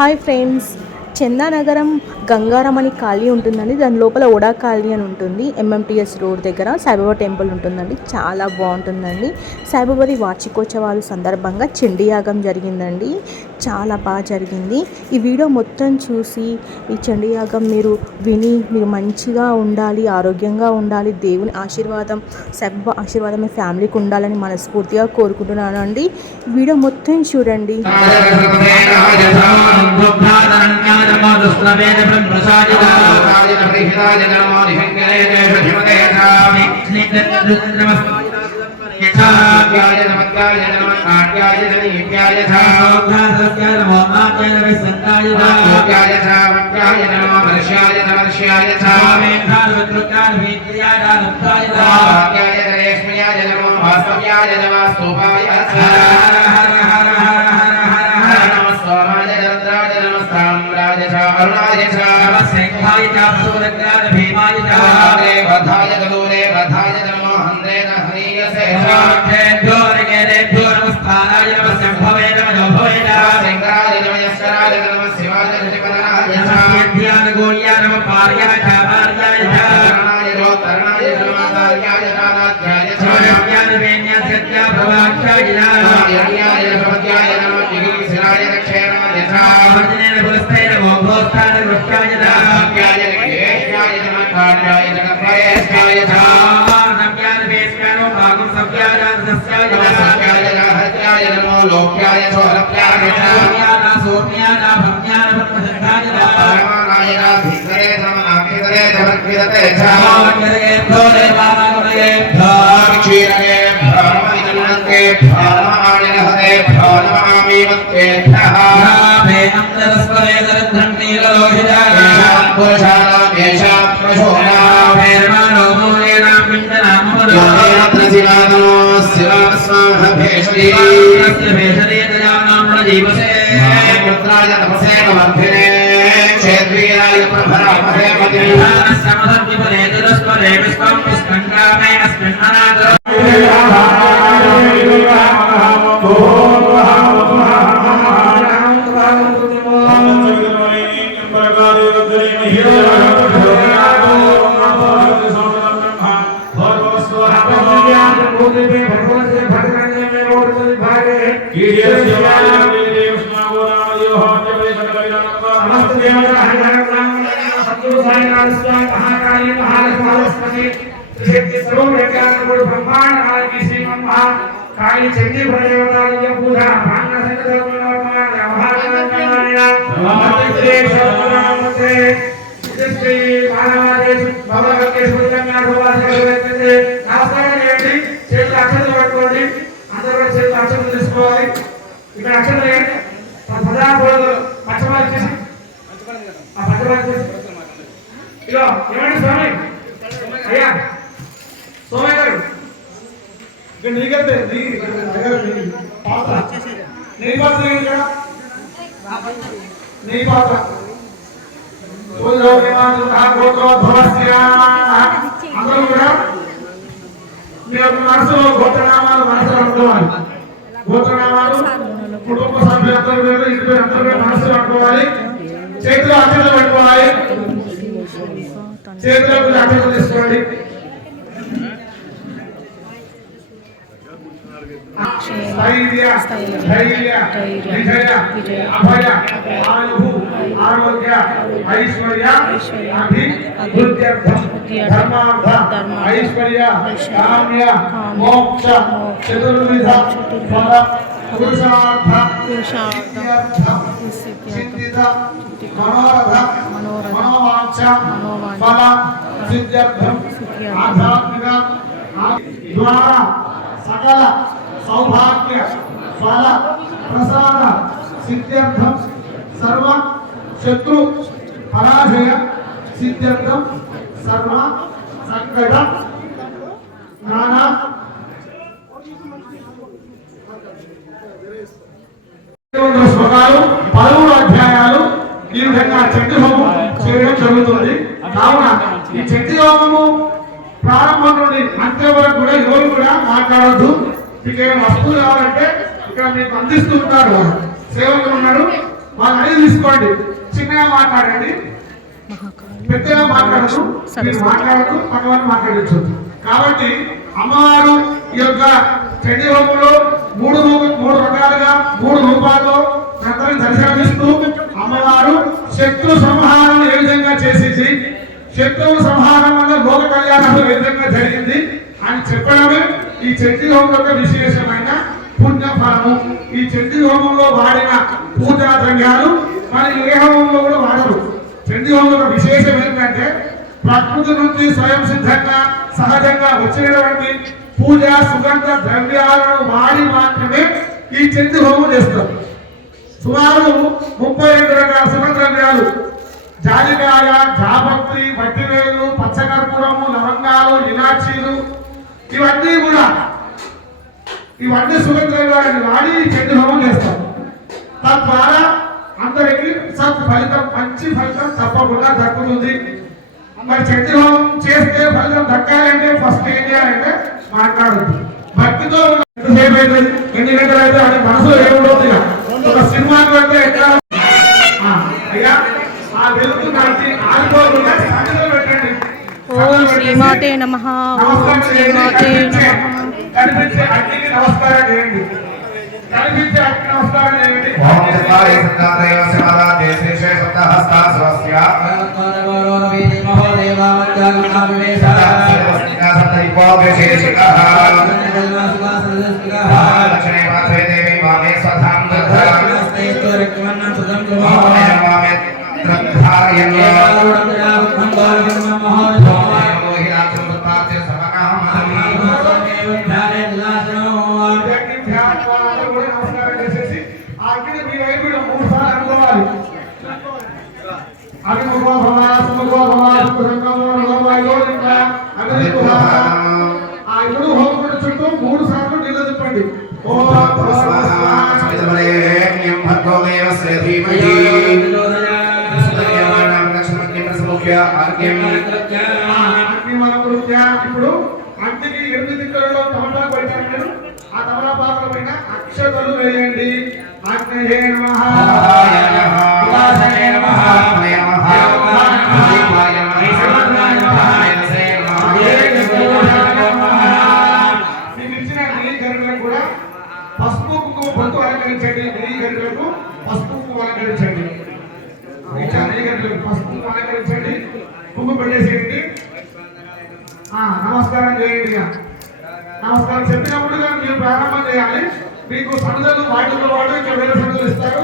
Hi friends, చందానగరం గంగారమణి colony ఉంటుందండి. దాని లోపల ఓడా కాలనీ అని ఉంటుంది. ఎంఎంటీఎస్ రోడ్ దగ్గర సాయిబాబా టెంపుల్ ఉంటుందండి. చాలా బాగుంటుందండి. సాయిబాబాది వార్షికోత్సవాలు సందర్భంగా చండీ యాగం జరిగిందండి. చాలా బాగా జరిగింది. ఈ వీడియో మొత్తం చూసి ఈ చండీ యాగం మీరు విని మీరు మంచిగా ఉండాలి, ఆరోగ్యంగా ఉండాలి, దేవుని ఆశీర్వాదం, సాయిబాబా ఆశీర్వాదం మీ ఫ్యామిలీకి ఉండాలని మనస్ఫూర్తిగా కోరుకుంటున్నాను అండి. వీడియో మొత్తం చూడండి. కుటుంబ సభ్యులందరూ మనసులో అనుకోవాలి. చేతిలో అక్షతలు పెట్టుకోవాలి. చేతిలో అక్షతలు తీసుకోండి. స్థైర్య ధైర్య విజయ అభయ ఆయుః ఆరోగ్య ఐశ్వర్య అభివృద్ధ్యర్థం ధర్మార్థ ఐశ్వర్య కామ్య మోక్ష చతుర్విధ ఫల పురుషార్థ సిద్ధిద మనోరథ మనోవాంఛ ఫల సిద్ధ్యర్థం ఆధ్యాత్మిక ద్వారా సకల సౌభాగ్య ఫల ప్రసాద సిద్ధ్యర్థం సర్వ శత్రు పరాజయ సిద్ధ్యర్థం సర్వ సంకట నానా శ్లోకాలు 13 అధ్యాయాలు ఈ విధంగా చండీ హోమం చేయడం జరుగుతుంది. కావున ఈ చండీ హోమము ప్రారంభం నుండి అంత్యం వరకు కూడా ఎవరు కూడా మాట్లాడద్దు. మీకు ఏమైనా వస్తువులు కావాలంటే ఇక్కడ మీకు అందిస్తూ ఉంటారు, సేవకులు ఉన్నారు, వాళ్ళు అడిగి తీసుకోండి. చిన్నగా మాట్లాడండి, పెద్దగా మాట్లాడదు, మీరు మాట్లాడదు, పక్కవారిని మాట్లాడచ్చు. కాబట్టి అమ్మవారు ఈ యొక్క చండీ హోమంలో మూడు రకాలుగా 3 రూపాల్లో అందరం దర్శనమిస్తూ అమ్మవారు శత్రు సంహారం ఏ విధంగా చేసింది, శత్రువు సంహారం వల్ల లోక కళ్యాణం ఏ విధంగా జరిగింది అని చెప్పడమే ఈ చండీ హోమం యొక్క విశేషమైన పుణ్యఫలము. ఈ చండీ హోమంలో వాడిన పూజా ద్రవ్యాలు మరి ఏ హోమంలో కూడా వాడరు. చండీ హోమం యొక్క విశేషం ఏంటంటే ప్రకృతి నుంచి స్వయం సిద్ధంగా సహజంగా వచ్చినటువంటి పూజా సుగంధ ద్రవ్యాలను వాడి మాత్రమే ఈ చండీ హోమం చేస్తారు. సుమారు 32 రకాల సుగంధ ద్రవ్యాలు, జాజికాయ, జాపత్రి, వట్టివేలు, పచ్చకర్పూరము, లవంగాలు, ఇలాచీలు, ఇవన్నీ సుగంధ ద్రవ్యాలను వాడి చండీ హోమం చేస్తారు. తద్వారా అందరికీ సత్ఫలితం, మంచి ఫలితం తప్పకుండా దక్కుతుంది. మరి చండీ హోమం చేస్తే ఫలితం దక్కాలంటే ఫస్ట్ ఏం చేయాలంటే మాట్లాడద్దు. భక్తితో ఎన్ని గంటలు అయితే అది మనసులో ఏముంటుంది. ఒక సినిమాకి వెళ్తే ఎక్కడ అయ్యా ఆ వెలుగు మనకి ఆగిపోకుండా సన్నిధిలో పెట్టండి. ఓం శ్రీమాతే నమః. ఓం శ్రీమాతే నమః. కనిపించే అగ్నికి నమస్కారం చేయండి. కనిపించే అగ్ని నమస్కారం చేయండి. ఓం దేవాయ సత్తాత్రేయ శివరాజే శ్రీశే సప్తహస్తా స్వస్య లక్ష్మీ మాత్రే దేవి మామే స్వధాం దధామి ఇప్పుడు హోమం చుట్టూ 3 సార్లు నీళ్ళు తిప్పండి. ఇప్పుడు అగ్నికి 8 దిక్కులలో తమలపాకు పెట్టండి. ఆ తమలపాకుల పైన అక్షతలు వేయండి. అగ్నయే నమః, కూడా పసుపు కుంకుమ పొందు అలంకరించండి. నెయ్యి గంటలకు పసుపు కుంకుమ అలంకరించండి. నెయ్యి గంటలకు పసుపు కుంకుమ అలంకరించండి. కుంకుమ పెట్టేసేయండి. నమస్కారం చేయండి. నమస్కారం చెప్పినప్పుడు మీరు ప్రారంభం చేయాలి. మీకు సన్నదలు వాటితో పాటు ఇంకా వేరే సన్నదలు ఇస్తారు.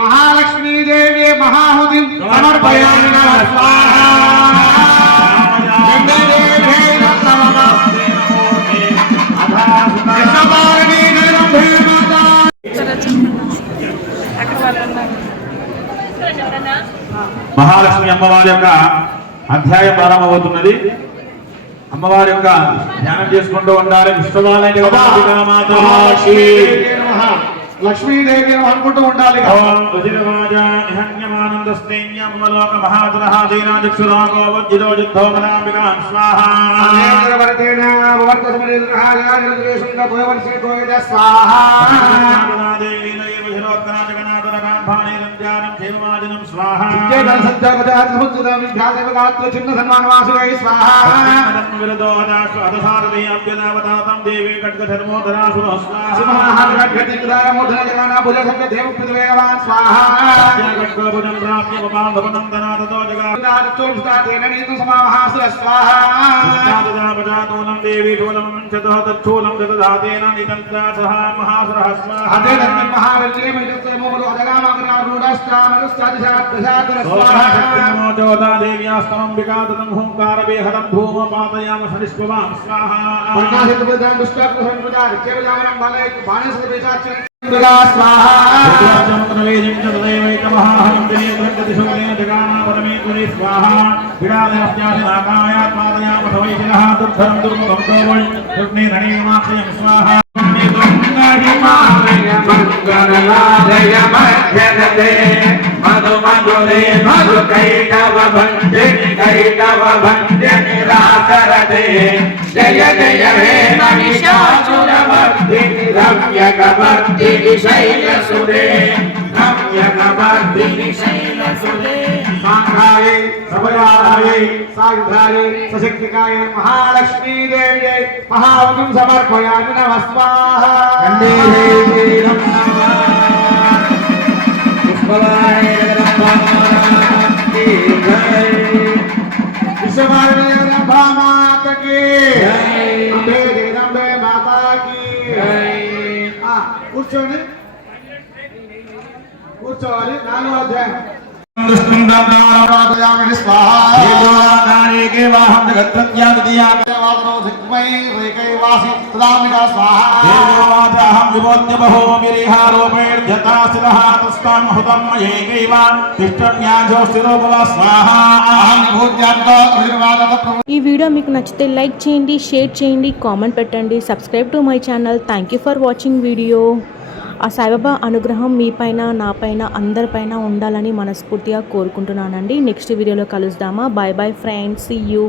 महालक्ष्मी देवी महाहुति समर्पयामि स्वाहा। మహాలక్ష్మి అమ్మవారి యొక్క అధ్యాయం ప్రారంభమవుతున్నది. అమ్మవారి యొక్క ధ్యానం చేసుకుంటూ ఉండాలి. విశ్వమాలయ లక్ష్మీదేవి అనుకుంటూ ఉండాలి. మధు మధురే మధు కైటవ భంజని కైటవ భంజని రాసరదే జయ జయ హే మహిషాసుర భక్తిని రమ్యక భక్తిని శైలసురే రమ్యక భక్తిని శైలసురే సాంఘాయై సభయాయై సాయుధాయై సశక్తికాయ మహాలక్ష్మీ దేవ్యై మహావకం సమర్పయామి నమస్వాహ. కూర్చోండి, కూర్చోవాలి. 4వ అధ్యాయం ఈ వీడియో మీకు నచ్చితే లైక్ చేయండి, షేర్ చేయండి, కామెంట్ పెట్టండి, subscribe to my channel. Thank you for watching video. ఆ సాయిబాబా అనుగ్రహం మీపైన, నాపైన, అందరిపైన ఉండాలని మనస్ఫూర్తిగా కోరుకుంటున్నానండి. నెక్స్ట్ వీడియోలో కలుద్దామా. Bye bye friends, see you.